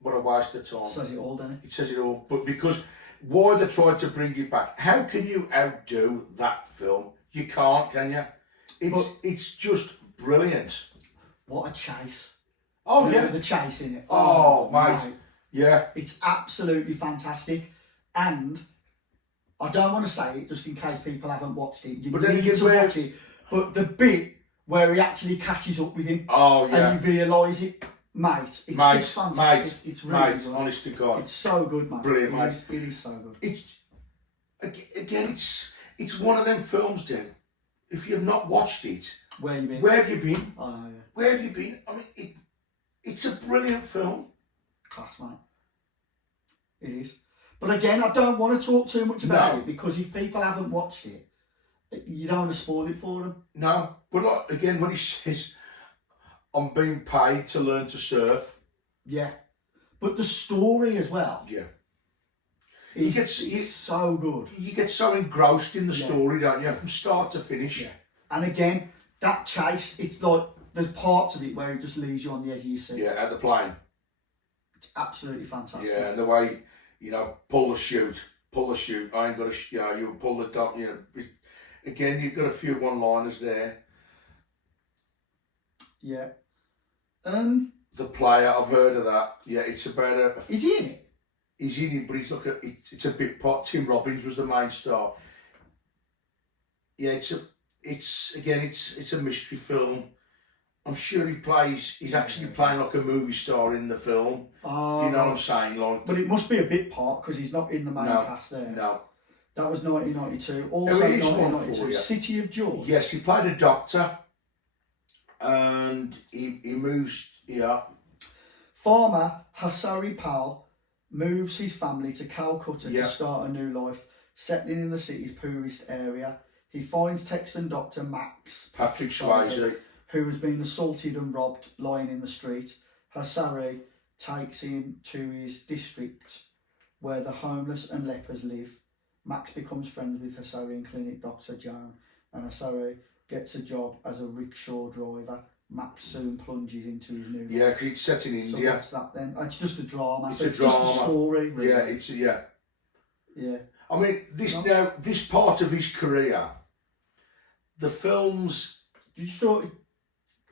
What a waste of time. It says it all, doesn't it? It says it all. But because why they tried to bring it back, how can you outdo that film? You can't, can you? It's just brilliant. What a chase. Oh, yeah. The chase in it. Oh, mate. Yeah. It's absolutely fantastic. And I don't want to say it just in case people haven't watched it. You need to watch it. But the bit where he actually catches up with him and you realise it, mate, it's just fantastic. It's really good. Honest to God. It's so good, mate. Brilliant, mate. It is so good. It's one of them films, dude. If you've not watched it, where have you been? Oh, yeah. Where have you been? I mean, it's a brilliant film. Class, mate. It is. But again, I don't want to talk too much about it because if people haven't watched it, you don't want to spoil it for them. No, but again, when he says, I'm being paid to learn to surf. Yeah. But the story as well. Yeah. It's so good. You get so engrossed in the story, don't you, from start to finish. Yeah. And again, that chase, it's like, there's parts of it where it just leaves you on the edge of your seat. Yeah, at the plane. It's absolutely fantastic. Yeah, and the way, pull the chute. I ain't got to, you pull the dog, Again, you've got a few one-liners there. Yeah. The Player, I've heard of that. Yeah, it's about Is he in it? He's in it, but it's a bit pot. Tim Robbins was the main star. Yeah, it's a mystery film. I'm sure he's actually playing like a movie star in the film. Oh, if you know what I'm saying, like. But it must be a bit part because he's not in the main cast there. No. That was 1992. Also 1992, City of Joy. Yes, he played a doctor, and he moves. Yeah. Farmer Hasari Pal moves his family to Calcutta to start a new life, settling in the city's poorest area. He finds Texan doctor Max Patrick Swayze, who has been assaulted and robbed, lying in the street. Hasari takes him to his district where the homeless and lepers live. Max becomes friends with Hasari and clinic doctor Joan, and Hasari gets a job as a rickshaw driver. Max soon plunges into his new life. Yeah, because it's set in India. So what's that then? It's just a drama. It's just a story, really. Yeah, Yeah. I mean, this part of his career, the films... Did you sort of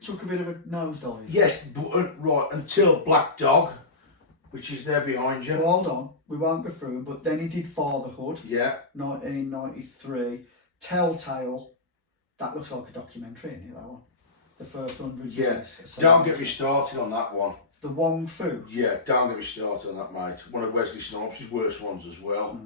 took a bit of a nosedive? Yes, but, right, until Black Dog, which is there behind you. Well, hold on, we won't go through them, but then he did Fatherhood, 1993. Telltale, that looks like a documentary, isn't it, that one? The first 100 years. Don't get me started on that one. The Wong Fu? Yeah, don't get me started on that, mate. One of Wesley Snipes' worst ones as well.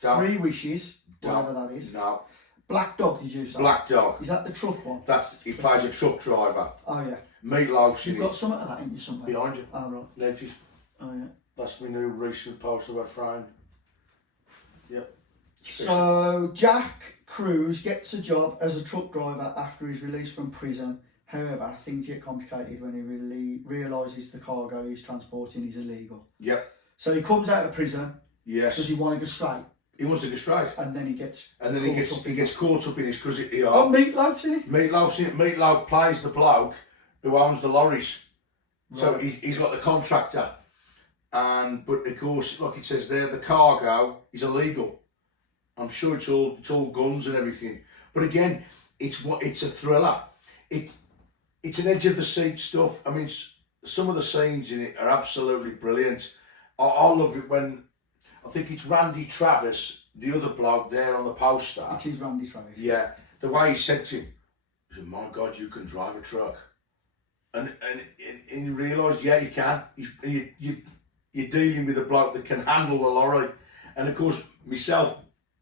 Three Wishes, whatever that is. No. Black Dog, did you say? Black Dog. Is that the truck one? He plays a truck driver. Oh, yeah. Meatloaf's You've got some of that in you somewhere? Behind you. Oh, right. Notice. Oh, yeah. That's my new recent post about Frying. Yep. So, Jack Cruz gets a job as a truck driver after he's released from prison. However, things get complicated when he realises the cargo he's transporting is illegal. Yep. So he comes out of prison. Yes. Does he want to go straight? He wants to go straight. And then he gets. And then he gets caught up in this because Oh, Meatloaf's in it. Meatloaf's in it. Meatloaf plays the bloke who owns the lorries. Right. So he's got the contractor, but of course, like it says there, the cargo is illegal. I'm sure it's all guns and everything. But again, it's a thriller. It's an edge of the seat stuff. I mean, some of the scenes in it are absolutely brilliant. I love it when, I think it's Randy Travis, the other bloke there on the poster. It is Randy Travis. Yeah, the way he said to him, he said, "My God, you can drive a truck," and you realise, yeah, you can. You're dealing with a bloke that can handle the lorry, and of course, myself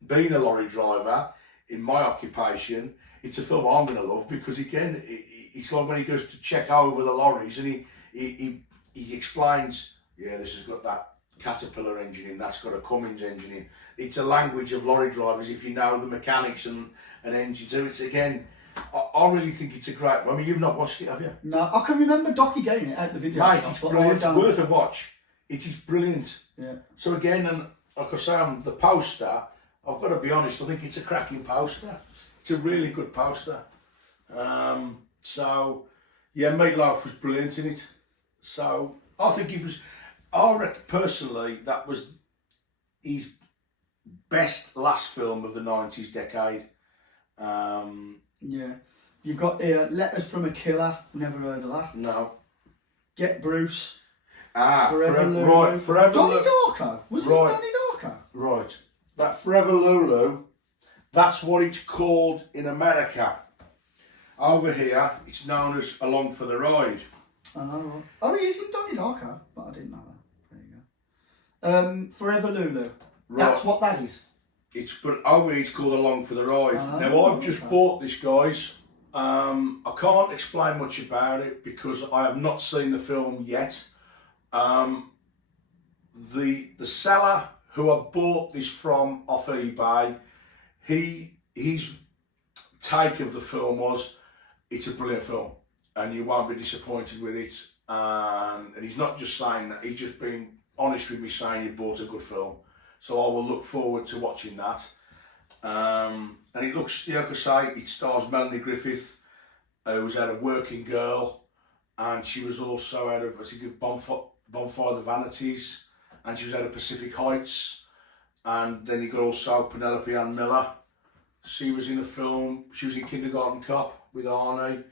being a lorry driver in my occupation, it's a film I'm going to love because again, it's like when he goes to check over the lorries and he explains, yeah, this has got that Caterpillar engine in, that's got a Cummins engine in. It's a language of lorry drivers if you know the mechanics and engines. So it's again, I really think it's a great. I mean, you've not watched it, have you? No, I can remember Docky getting it out the video. Mate, it's brilliant. It's worth a watch. It is brilliant. Yeah. So again, and like I say, on the poster, I've got to be honest, I think it's a cracking poster. It's a really good poster. So yeah, Meatloaf was brilliant in it. So I think he was. I reckon personally that was his best last film of the 90s decade. Yeah. You've got Letters from a Killer. Never heard of that. No. Get Bruce. Forever Lulu. right, Forever Donnie Lulu. Darko. Was Right. it Donnie Darko? Right. That Forever Lulu, that's what it's called in America. Over here, it's known as Along for the Ride. Oh, right. He is in Donnie Darko, but I didn't know that. There you go. Forever Lulu. Right. That's what that is. But over here, it's called Along for the Ride. Now, I've just bought this, guys. I can't explain much about it because I have not seen the film yet. The seller who I bought this from off eBay, his take of the film was, it's a brilliant film and you won't be disappointed with it. And he's not just saying that, he's just being honest with me saying he bought a good film. So I will look forward to watching that. And it looks, like I say, it stars Melanie Griffith, who was out of Working Girl, and she was also out of, I think, Bonfire the Vanities, and she was out of Pacific Heights. And then you got also Penelope Ann Miller. She was in a film, she was in Kindergarten Cop with Arnie,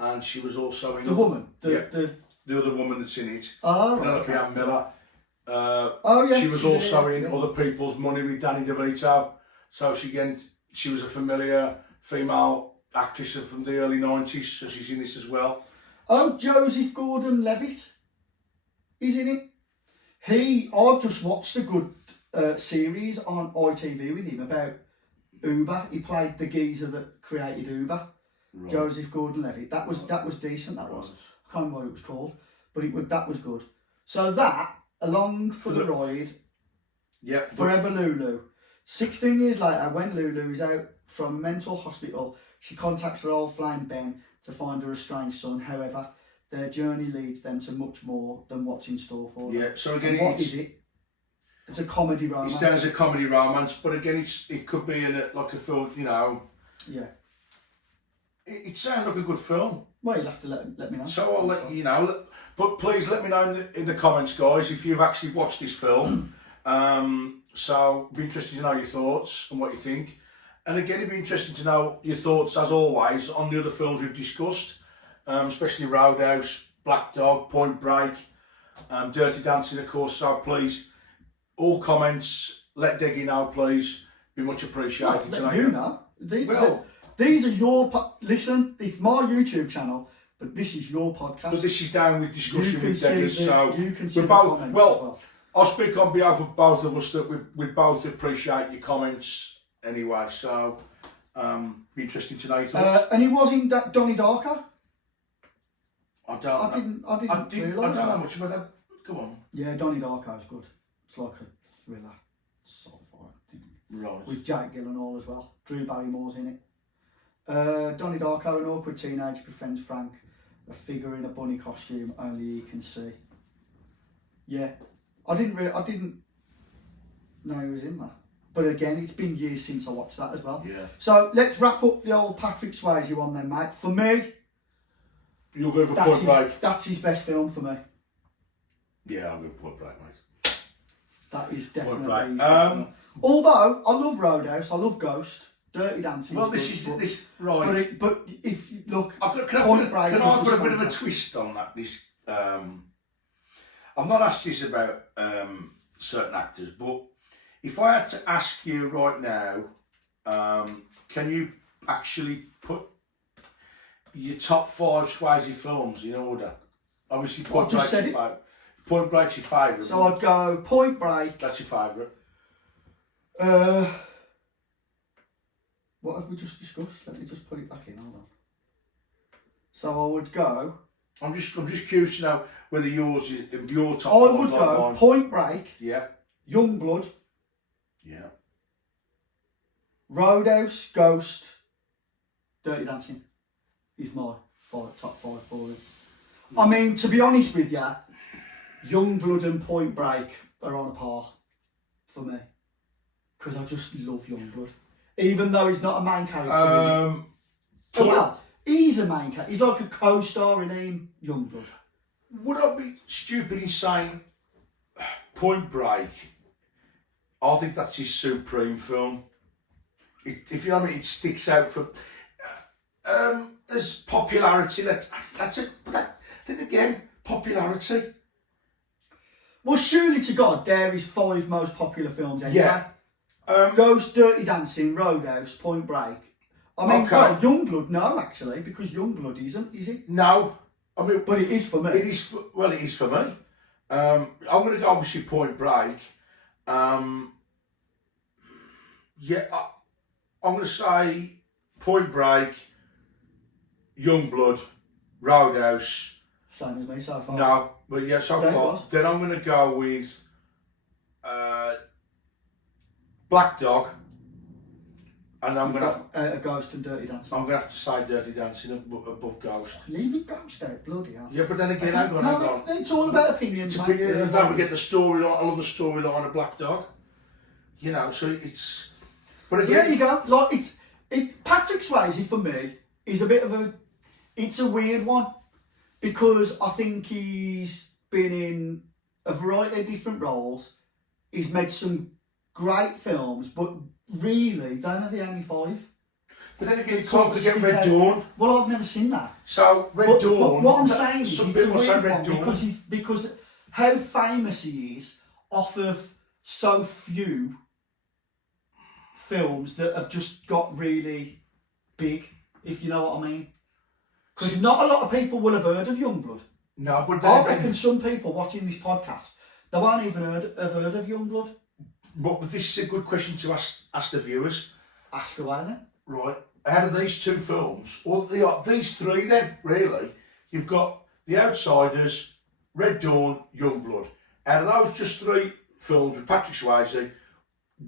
and she was also in... The woman? The other woman that's in it, Oh, Penelope Ann Miller. Yeah. She was also in Other People's Money with Danny DeVito. So she was a familiar female actress from the early 90s, so she's in this as well. Oh, Joseph Gordon-Levitt. He's in it. I've just watched a good series on ITV with him about Uber. He played the geezer that created Uber. Right. Joseph Gordon-Levitt. That was decent. That was. I can't remember what it was called, but that was good. So that, Along for the Ride. Yeah. Forever Lulu. 16 years later, when Lulu is out from a mental hospital, she contacts her old flame Ben to find her estranged son. However, their journey leads them to much more than what's in store for them. Yeah, so again, what is it? It's a comedy romance. It's down as a comedy romance, but again, it could be like a film, Yeah. It sounds like a good film. Well, you'll have to let me know. So I'll let you know. But please let me know in the comments, guys, if you've actually watched this film. So it'd be interesting to know your thoughts and what you think. And again, it'd be interesting to know your thoughts, as always, on the other films we've discussed, especially Roadhouse, Black Dog, Point Break, Dirty Dancing, of course. So please, all comments, let Deggy know, please. Be much appreciated. Well, let you know. These are your... Listen, it's my YouTube channel, but this is your podcast. But this is down with discussion with Deggers, so you can see we're both... Well, I'll speak on behalf of both of us that we both appreciate your comments anyway, so be interesting to know your thoughts. And he was in that Donnie Darko? I didn't realise know much about that. Come on. Yeah, Donnie Darko is good. It's like a thriller sci-fi thing. Right. With Jake Gyllenhaal as well. Drew Barrymore's in it. Donnie Darko, an awkward teenager befriends Frank, a figure in a bunny costume only he can see. Yeah. I didn't know he was in that. But again, it's been years since I watched that as well. Yeah. So let's wrap up the old Patrick Swayze one then, mate. For me, you'll go for Point Break. That's his best film for me. Yeah, I'll go for Point Break, mate. That is definitely Point his Break. best film. Although I love Roadhouse, I love Ghost. Dirty Dancing. Well, is good, right. But if you look, Can I put a bit of a twist on that? I've not asked you this about certain actors, but if I had to ask you right now, can you actually put your top 5 Swayze films in order? Obviously, Point Break's your favourite. So I'd go Point Break. That's your favourite. What have we just discussed? Let me just put it back in. Hold on. So I would go. I'm just curious to know whether your top. I would go mine. Point Break. Yeah. Youngblood. Yeah. Roadhouse, Ghost, Dirty Dancing is my top 5 for it. I mean, to be honest with you, Youngblood and Point Break are on a par for me. Because I just love Youngblood. Even though he's not a main character. Well, he's a main character. He's like a co-star in Youngblood. Would I be stupid in saying Point Break? I think that's his supreme film. If you know what I mean, it sticks out for as popularity. That's it. But then again, popularity. Well, surely to God, there is 5 most popular films anyway. Yeah. Ghost, Dirty Dancing, Roadhouse, Point Break. I mean, Okay. well, Youngblood, no, actually, because Youngblood isn't, is it? No. I mean, But it is for me. It is for me. I'm going to go obviously Point Break. Yeah, I'm going to say Point Break, Youngblood, Roadhouse. Same as me so far. No, but yeah, so Then far. what? Then I'm going to go with Black Dog, and I'm going to a Ghost and Dirty Dancing. I'm going to have to say Dirty Dancing above Ghost. Leave it Ghost out, bloody hell. Yeah, but then again, hang on. No, it's all about opinions, It's mate. opinion. Don't forget the storyline. I love the storyline of Black Dog. You know, so it's. But So there you go. Like Patrick Swayze for me is a bit of it's a weird one because I think he's been in a variety of different roles. He's made some great films, but really, they're not the only 5. But then again, you can't forget Red Dawn. Well, I've never seen that. So Red Dawn. But what I'm saying is, some it's a people say weird Red one Dawn because how famous he is off of so few films that have just got really big, if you know what I mean. Because not a lot of people will have heard of Youngblood. No, but I reckon some people watching this podcast, they won't even have heard of Youngblood. But this is a good question to ask the viewers. Ask away then. Right, out of these 2 films, or these 3 then, really, you've got The Outsiders, Red Dawn, Youngblood. Out of those just 3 films with Patrick Swayze,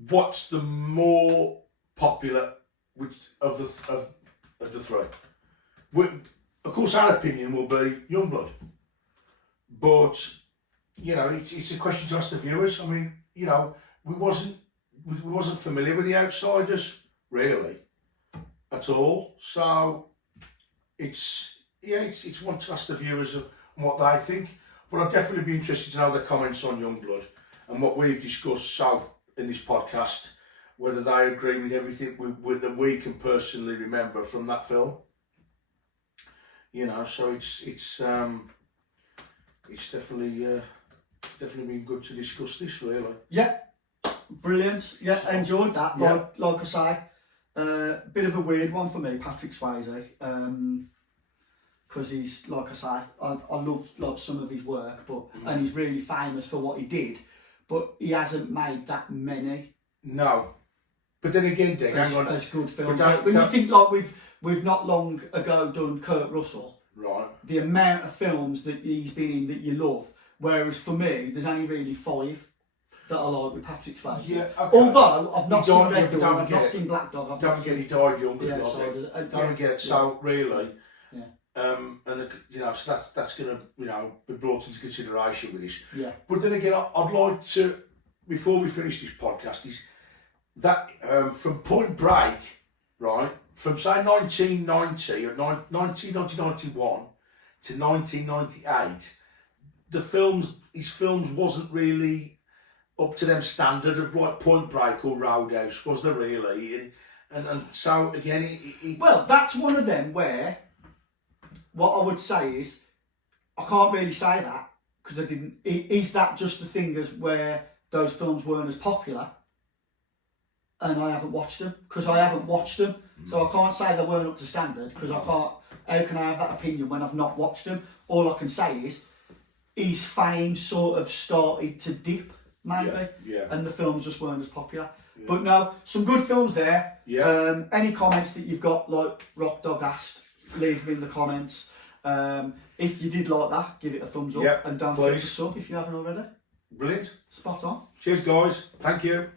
what's the more popular of the 3? Of course, our opinion will be Youngblood, but you know, it's a question to ask the viewers. I mean, you know, we wasn't familiar with The Outsiders really at all, so it's one to ask the viewers on what they think. But I'd definitely be interested to know their comments on Youngblood and what we've discussed in this podcast, whether they agree with everything that we can personally remember from that film. You know, so it's definitely been good to discuss this, really. Yeah, brilliant. Yeah, I enjoyed that. Yeah. Like I say, bit of a weird one for me, Patrick Swayze, because he's, like I say, I love like some of his work, but and he's really famous for what he did, but he hasn't made that many. No, but then again, Dick, hang on. As good films. But When you think like we've not long ago done Kurt Russell, right? The amount of films that he's been in that you love, whereas for me, there's only really 5 that I like with Patrick Swayze. Yeah, okay. Although I've not seen Red don't Dawn, I've forget not seen Black Dog, I've Don't not forget seen. he died young as Yeah, well. so Dick. yeah, Don't forget. So really, yeah, and you know, so that's going to be brought into consideration with this. yeah. But then again, I'd like to, before we finish this podcast, is that from Point Break, right, from say 1990 or 1991 to 1998, his films wasn't really up to them standard of like Point Break or Roadhouse, was there really? and so again, Well, that's one of them where what I would say is I can't really say that because I didn't. Is that just the thing as where those films weren't as popular, and I haven't watched them because I haven't watched them, so I can't say they weren't up to standard because I can't. How can I have that opinion when I've not watched them? All I can say is his fame sort of started to dip, maybe, and the films just weren't as popular. Yeah. But no, some good films there. Yeah. Any comments that you've got, like Rock Dog asked, leave them in the comments. If you did like that, give it a thumbs up, and don't forget to sub if you haven't already. Brilliant. Spot on. Cheers, guys. Thank you.